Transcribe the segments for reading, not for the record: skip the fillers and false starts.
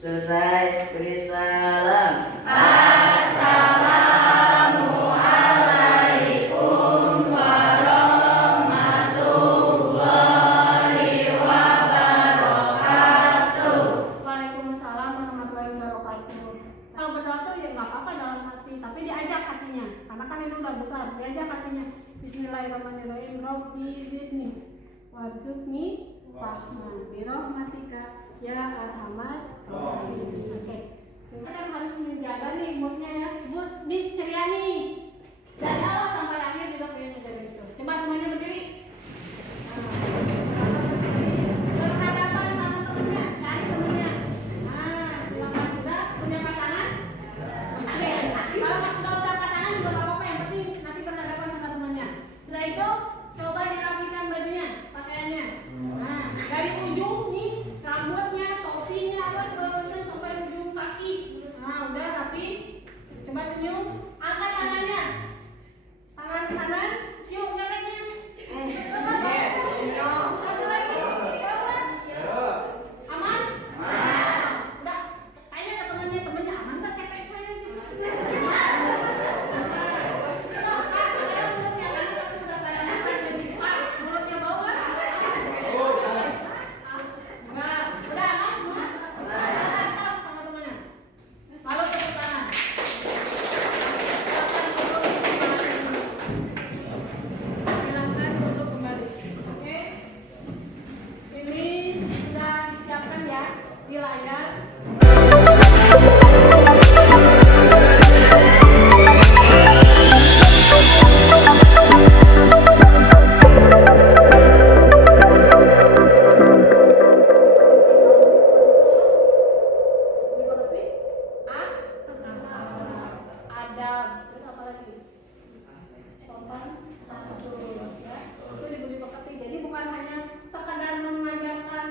Selesai, beri salam. Assalamualaikum warahmatullahi wabarakatuh. Waalaikumsalam warahmatullahi wabarakatuh. Kalau berdoa tuh ya nggak apa-apa dalam hati, tapi diajak hatinya. Karena kan ini udah besar, diajak hatinya. Bismillahirrahmanirrahim. Robbi zidni warzuqni fahman birahmatika ya arhamar rahimin. Oke. Kita kan harus menjaga nih moodnya ya. Mood nih ceria nih. Dari awal sampai akhir juga pengen menjaga itu. Coba semuanya berdiri. Berhadapan sama temennya, cari temennya. Nah, silakan. Sudah punya pasangan? Oke. Kalau sudah usah pasangan juga nggak apa-apa, yang penting nanti berhadapan sama temennya. Setelah itu coba dirapikan bajunya, pakaiannya. Nah, dari ujung nih rambutnya, topinya apa segala macam sampai ujung kaki. Nah, udah rapi. Coba senyum, angkat tangannya. Tangan kanan, cium lehernya. Satu lagi. Aman? Udah, tanya ke temennya aman nggak ketek saya? Mulutnya kan pasti udah pada makan jadi mulutnya bau kan? Enggak, udah aman semua? Tos sama temennya. Lalu tepuk tangan. Silahkan duduk kembali. Oke? Ini sudah disiapkan ya di layar. Dimengerti? Adab. Terus apa lagi? Sopan santun ya. Itu diberi pekerti. Jadi bukan hanya sekadar mengajarkan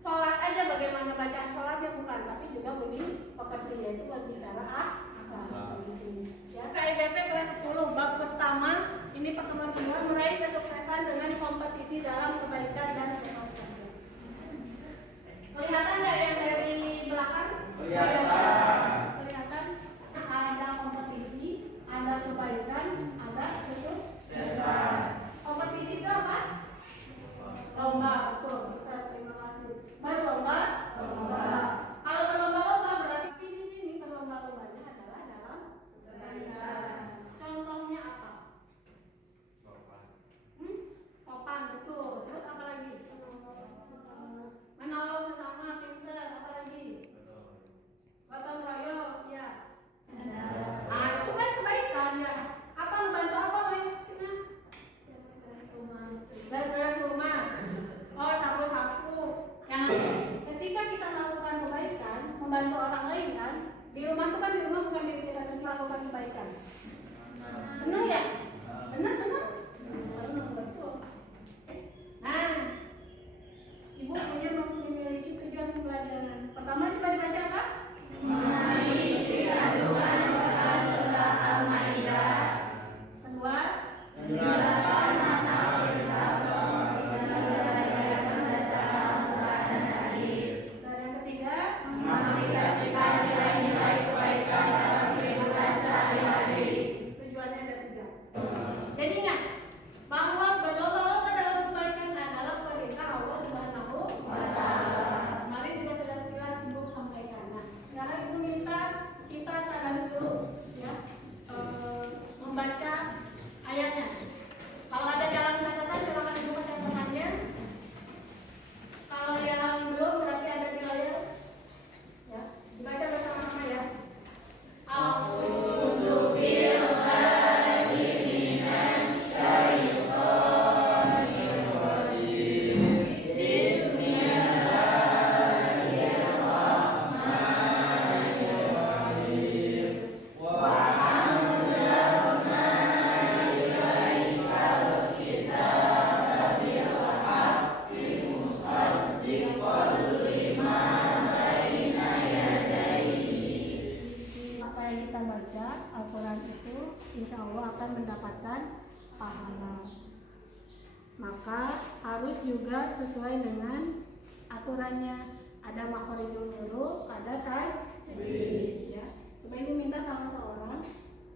sholat aja, bagaimana bacaan sholatnya, bukan, tapi juga beri pekerti, yaitu berbicara akhlak di sini. Ya, KIBP kelas 10 bab pertama, ini pertemuan kedua, meraih kesuksesan dengan kompetisi dalam kebaikan dan kemaslahatan. Kelihatan nggak yang dari belakang? Kelihatan. Ada kompetisi, ada kebaikan, ada kesuksesan. Kompetisi itu apa? Lomba, betul. Kita terima kasih. Berlomba. Kalau berlomba-lomba berarti di sini berlomba-lombanya adalah dalam kebaikan. Contohnya apa? Sopan, betul. Terus apa lagi? Menolong sesama, pintar. Apa lagi? Gotong royong, ya. Nah, itu kan kebaikan ya. Apa membantu apa, Mai? Sini. Beres-beres rumah. Oh, sapu-sapu. Yang ketika kita melakukan kebaikan, membantu orang lain kan, di rumah tuh kan, di rumah bukan diri kita sendiri melakukan kebaikan. Senang ya? Benar senang? Senang, betul. Nah, Ibu punya memiliki tujuan pembelajaran. Pertama coba dibaca apa? Mengisi kandungan Quran surah Al-Maidah. Kedua, Menjelaskan makna berdasarkan Al-Quran dan hadis. dan yang ketiga, Mengaplikasikan nilai-nilai kebaikan dalam kehidupan sehari-hari. tujuannya ada 3. pahala. Maka harus juga sesuai dengan aturannya. Ada makhorijul huruf, ada tajwid. Ya. Coba ini minta sama seorang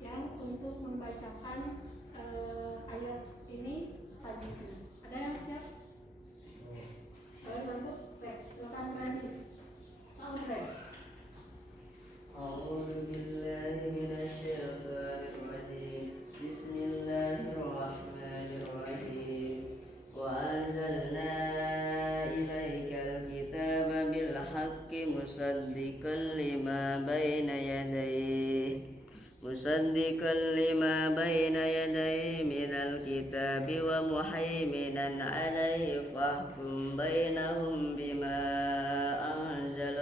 yang untuk membacakan ayat ini tajwidnya. Ada yang siap? Boleh bantu? Baik, silakan nanti. أعوذ بالله من الشيطان الرجيم بسم الله الرحمن الرحيم وأنزلنا إليك الكتاب بالحق مصدقا لما بين يديه من الكتاب ومهيمنا عليه فاحكم بينهم بما أنزل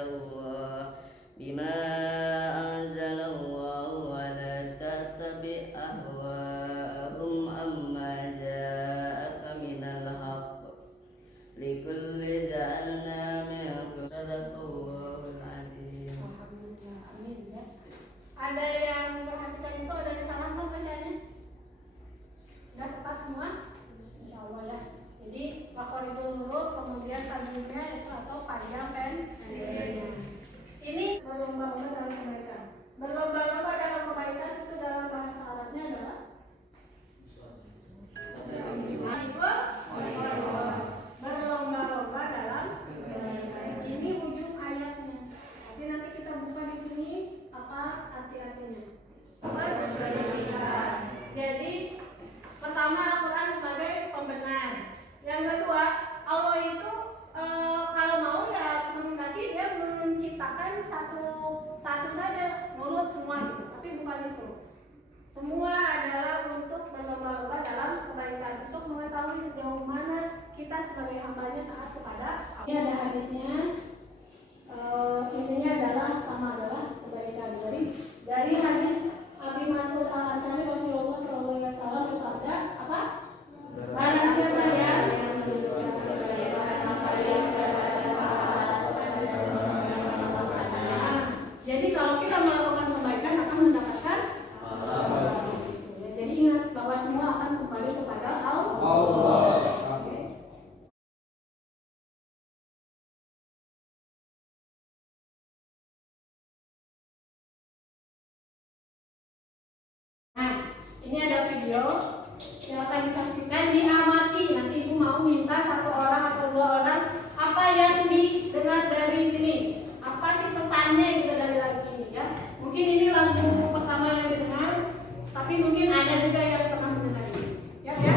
الله ولا تتبع أهواءهم عما جاءك من الحق لكل جعلنا منكم صدق الله العظيم. Alhamdulillah, amin ya. Ada yang perhatikan itu, ada yang salah kok bacanya? Udah tepat semua? Insya Allah ya. Jadi makhorijul huruf, kemudian tajwidnya itu atau panjang pendeknya. Ini berlomba-lomba dalam kebaikan. Berlomba-lomba dalam kebaikan itu dalam bahasa Arabnya adalah berlomba-lomba dalam kebaikan. Ini ujung ayatnya. Tapi nanti kita buka di sini apa arti-artinya. Jadi pertama Al-Quran sebagai pembenar. Yang kedua, Allah itu kalau mau ya menghendaki dia menciptakan satu saja mulut semua gitu. Tapi bukan itu. Semua adalah untuk berlomba-lomba dalam kebaikan, untuk mengetahui sejauh mana kita sebagai hambanya taat kepada Allah. Ini ada hadisnya. Intinya adalah kebaikan. Dari hadis Abi Mas'ud Al-Ansari, Rasulullah SAW bersabda apa? Barang siapa yang jadi kalau kita melakukan kebaikan akan mendapatkan jadi ingat bahwa semua akan kembali kepada Allah. Nah, ini ada video yang akan disaksikan, diamati. Nanti ibu mau minta satu orang atau dua orang apa yang didengar dari sini, apa sih pesannya gitu dari lagu ini ya. Mungkin ini lagu pertama yang didengar, tapi mungkin ada juga yang pernah mendengar ini. Siap ya?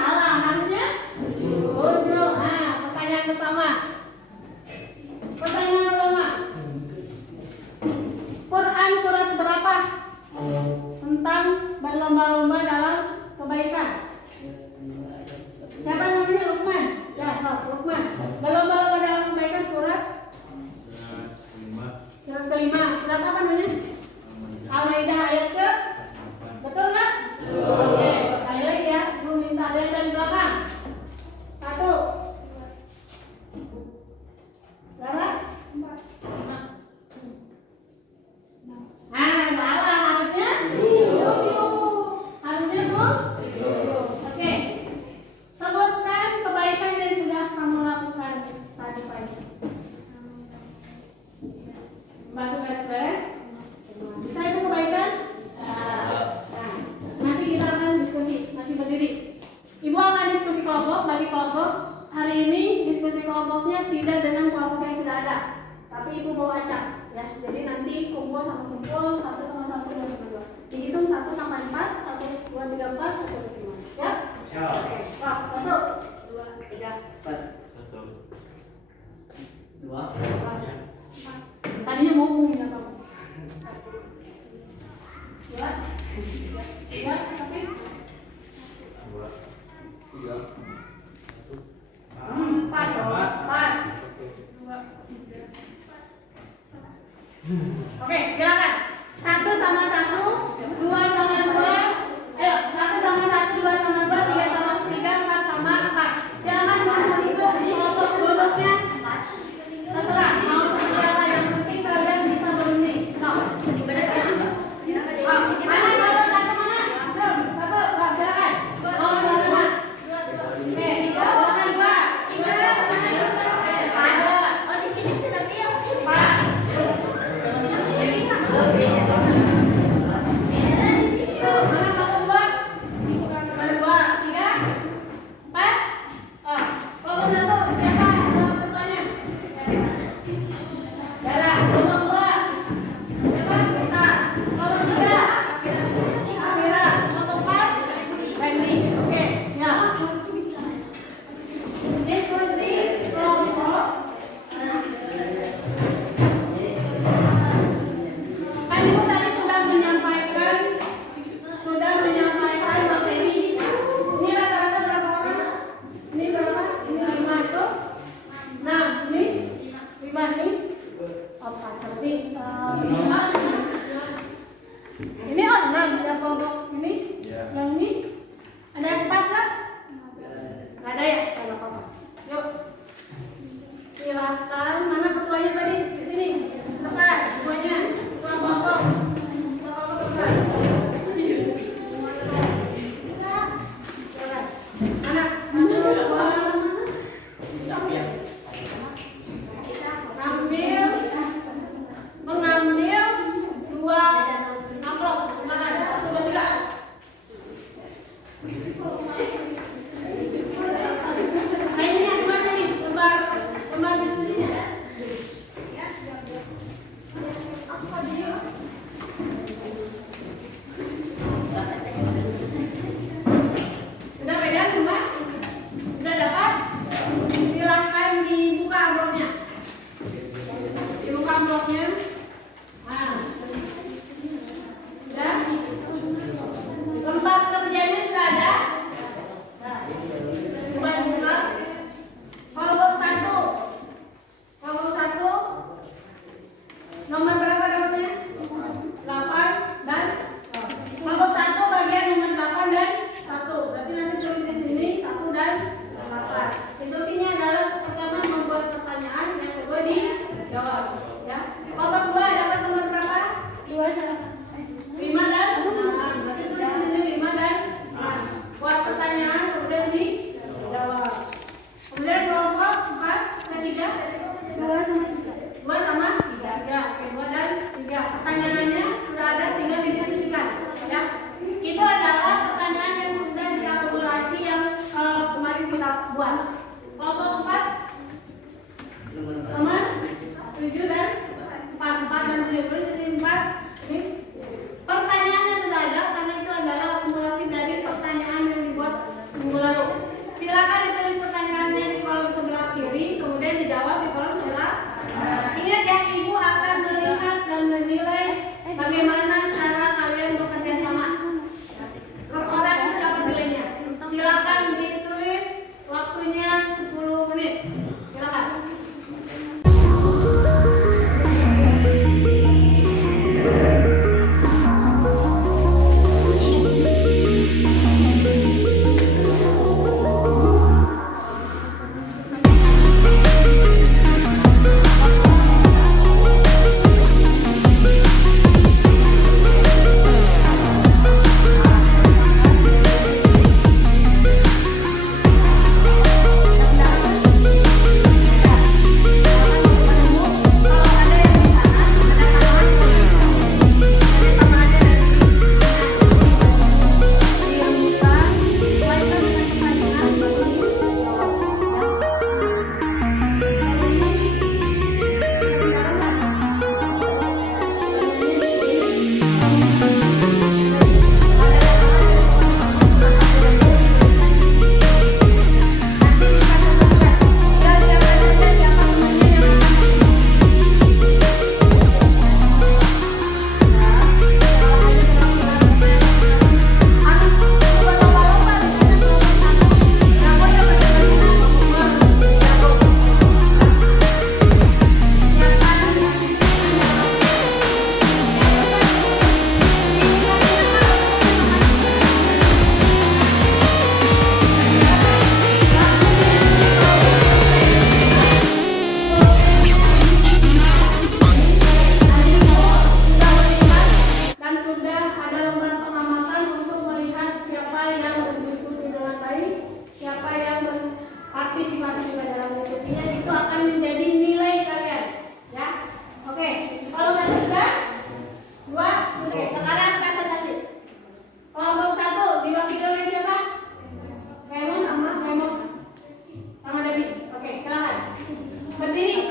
Salah harusnya. Tujuh. Nah, pertanyaan pertama. Quran surat berapa tentang berlomba-lomba dalam kebaikan? Siapa namanya? Lukman. Ya, Lukman. Berlomba-lomba dalam kebaikan surat kelima. Surat apa namanya? Al-Maidah ayat ke? Betul nggak? Oke, sekali lagi ya. Gue minta ada yang dari belakang. Satu. Berapa? Nah, salah harusnya. Harusnya Bu. Oke. Sebutkan kebaikan yang sudah kamu lakukan tadi pagi. Bantu beres-beres. Bisa itu kebaikan? Nah, nanti kita akan diskusi, masih berdiri. Ibu akan diskusi kelompok, bagi kelompok. Hari ini diskusi kelompoknya tidak dengan kelompok yang sudah ada, tapi ibu bawa acak, ya. Jadi nanti kumpul sama kumpul, satu sama satu, dua sama dua. Dihitung 1 sampai 4, 1, 2, 3, 4, 1, 2, 5. Ya? Oke. Wah, 1, 2, 3, 4. 2. Tadinya mau ngomongin apa? 2, 3, 4, 4. Oke, silakan. 1 sama 1, 2 sama 2. Ayo, 1 sama 1, 2 sama 2, 3 sama 3, 4 sama 4. Silakan mau ikut kelompok duduknya. Terserah mau seperti apa, yang penting kalian bisa berunding. No, mana kalau satu mana? Satu, silakan. Mau mana? Oke, silakan 2. Oh, di sini sudah bilang. 4. Ini 6 ya kelompok ini? Yang ini? Ada yang 4 kan? Nggak ada ya? Kalau apa? Yuk. Silakan. Mana ketuanya tadi? Di sini. Depan. Ketuanya. Ketua kelompok. Ketua kelompok depan. Silakan. Mana? 1, 2. Mengambil 2 amplop. Silakan. 1, 2, 3. Nah, ini yang gimana nih? Lembar diskusinya. Sudah pegang semua? Sudah dapat? Silahkan dibuka amplopnya. Dibuka amplopnya. Nah, sudah? Lembar kerjanya sudah ada? Nah, coba dibuka. Kelompok 1. Kelompok 1. Nomor berapa dapatnya? 8 dan kelompok 1 bagian nomor 8 dan 1. Berarti nanti tulis di sini 1 dan 8. Instruksinya adalah pertama membuat pertanyaan, yang kedua dijawab. Ya. Kelompok 2 dapat nomor berapa? 2 sama 5 dan 6. Berarti tulis di sini 5 dan 6. Buat pertanyaan kemudian dijawab. Kemudian kelompok 4 dan 3. 2 sama 3. 2 sama 3. Oke, 2 dan 3. Pertanyaannya sudah ada, tinggal didiskusikan. Ya. Itu adalah pertanyaan yang sudah diakumulasi yang kemarin kita buat. Kelompok 4 nomor 7 dan 4 dan 7. Tulis di sini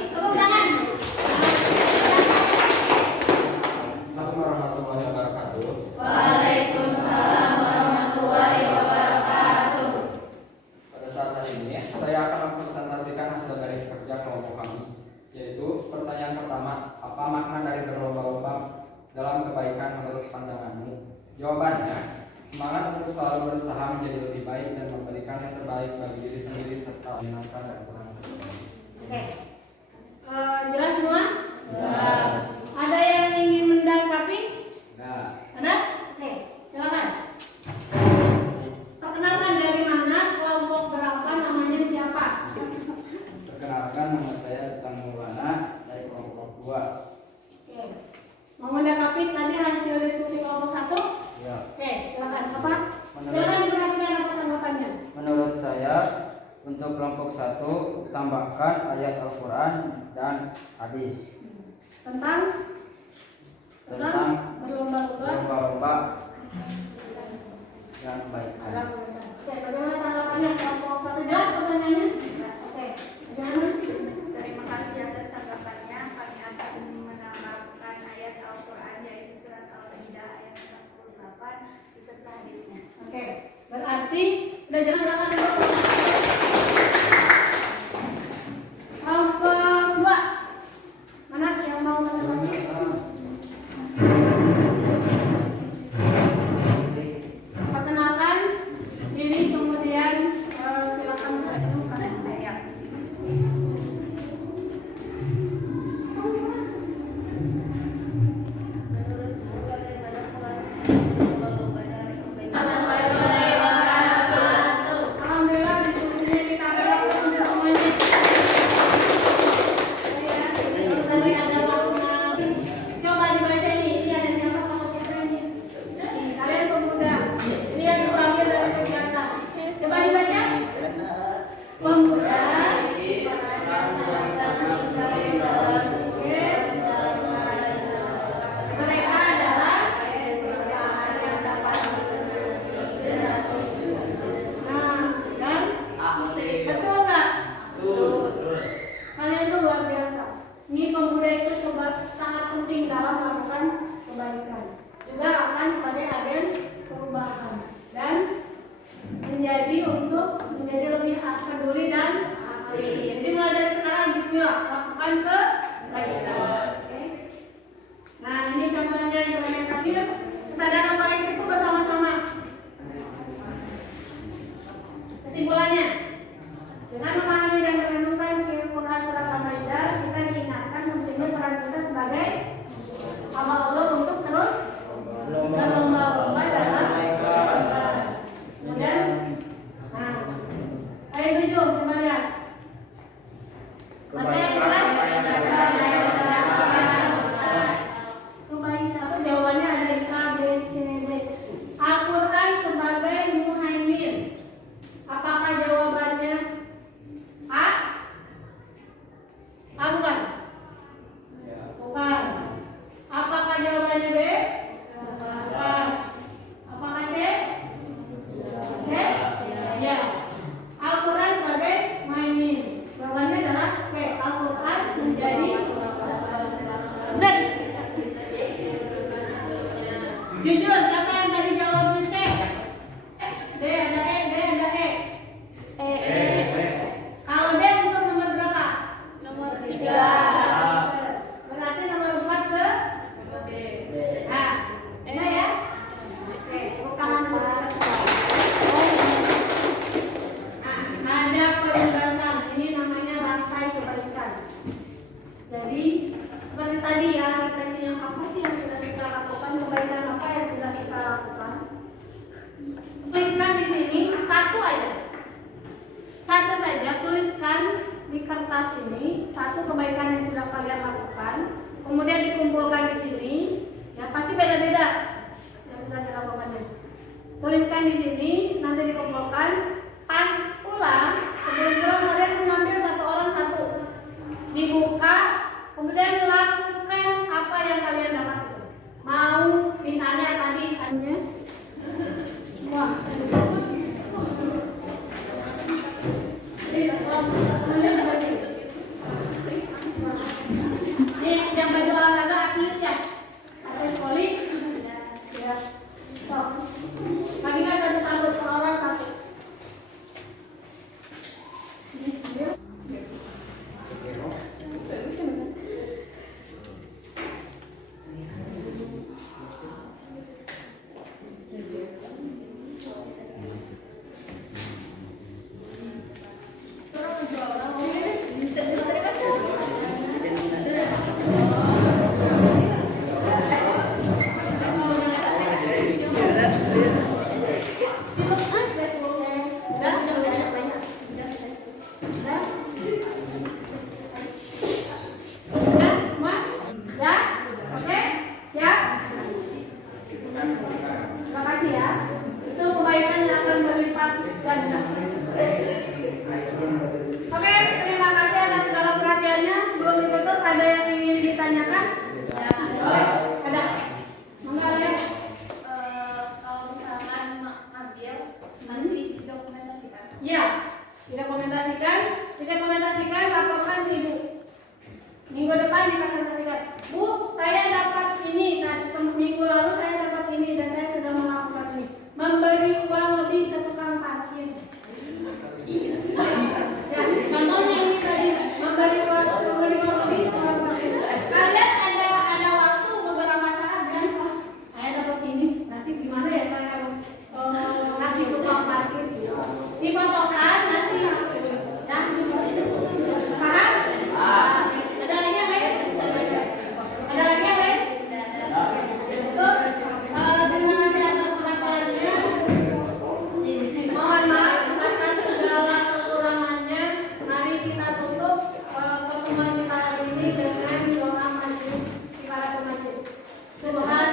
Tepuk tangan. Assalamualaikum warahmatullahi wabarakatuh. Waalaikumsalam warahmatullahi wabarakatuh. Pada saat hari ini, saya akan mempresentasikan hasil dari kerja kelompok kami, yaitu pertanyaan pertama, apa makna dari berlomba-lomba dalam kebaikan menurut pandanganmu? Jawabannya, semangat untuk selalu berusaha menjadi lebih baik dan memberikan yang terbaik bagi diri sendiri serta menyenangkan dan kurang terbaik. Oke. Jelas semua? Jelas. Ada yang ingin mendanggapi? Nah, Ada? Oke, silakan. Perkenalkan dari mana, kelompok berapa, namanya siapa? perkenalkan nama saya Tang Maulana dari kelompok 2. Oke. Mau mendanggapi tadi hasil diskusi kelompok 1? Ya. Oke, silakan. Apa? Silakan diperhatikan apa tanggapannya. Menurut saya, untuk kelompok 1 tambahkan ayat Al-Quran dan hadis Tentang tentang berlomba-lomba. lomba-lomba dan kebaikan. Oke, bagaimana tanggapannya kelompok 1? Jelas pertanyaannya? Oke, bagaimana? Terima kasih atas tanggapannya. Kami akan menambahkan ayat Al-Quran yaitu surat Al-Maidah ayat 48 beserta hadisnya. Oke, berarti udah jelas silakan dulu. Kelompok 2. Mana yang mau masing-masing? Perkenalkan diri kemudian silakan menunjukkan saya. Alhamdulillah diskusinya kita berlaku untuk semuanya. Tadi ada makna. Coba dibaca ini ada siapa kamu siapa ini? Nih, kalian pemuda. Ini yang dipanggil dari kegiatan. Coba dibaca. Pemuda. Mereka adalah. Nah, dan betul nggak? Kalian itu luar biasa. Ini pemuda itu sangat penting dalam melakukan kebaikan. Juga akan sebagai agen perubahan dan menjadi lebih peduli dan aktif. Jadi mulai dari sekarang Bismillah lakukan kebaikan. Oke. Nah ini contohnya implementasi kesadaran paling itu bersama-sama. Kesimpulannya, dengan memahami dan merenungkan Quran surat Al-Maidah, kita diingatkan pentingnya peran kita sebagai hamba Allah untuk terus berlomba-lomba dalam kebaikan. Kemudian, nah, ayat 7, coba lihat. Baca yang jelas. Kebaikan itu jawabannya ada di A, B, C, D. Al-Quran sebagai muhaimin. Apakah jawabannya A? A bukan? Bukan. Apakah jawabannya B? Bukan. Apakah C? C? Ya. Al-Quran sebagai muhaimin. Jawabannya adalah C. Al-Quran menjadi benar. Jujur, siapa yang tadi jawabnya C? D ada E, D ada E. Kalau D untuk nomor berapa? Nomor 3. Berarti nomor 4 ke? Nah, bisa ya? Oke, tepuk tangan dulu. Nah, ada penugasan. Ini namanya rantai kebaikan. Jadi, seperti tadi ya, refleksinya apa sih yang sudah kita lakukan, kebaikan apa yang sudah kita lakukan. Tuliskan di sini satu aja. Satu saja tuliskan di kertas ini satu kebaikan yang sudah kalian lakukan. Kemudian dikumpulkan di sini. Ya pasti beda-beda yang sudah dilakukannya. Tuliskan di sini, nanti dikumpulkan. Pas pulang, sebelum pulang kalian mengambil satu orang satu. Dibuka, kemudian lakukan apa yang kalian dapat. Mau misalnya tadi hanya wah. ditanyakan? Ada? Monggo ya. Kalau misalkan ambil nanti didokumentasikan. Ya, didokumentasikan, laporkan ke ibu. Minggu depan dipresentasikan. Bu, saya dapat ini. Nah, minggu lalu saya dapat ini dan saya sudah melakukan ini. Memberi uang lebih ke tukang parkir. Ya, contohnya ini tadi memberi uang lebih ke tukang parkir. Kalian ada waktu beberapa saat dan saya dapat ini. Nanti gimana ya saya harus ngasih tukang parkir? Difotokan ngasih. Ya, paham? Ada lagi yang lain? Ada lagi yang lain? So, terima kasih atas perhatiannya. Mohon maaf atas segala kekurangannya. Mari kita tutup pertemuan kita hari ini dengan doa majelis, kifaratul majelis. Subhan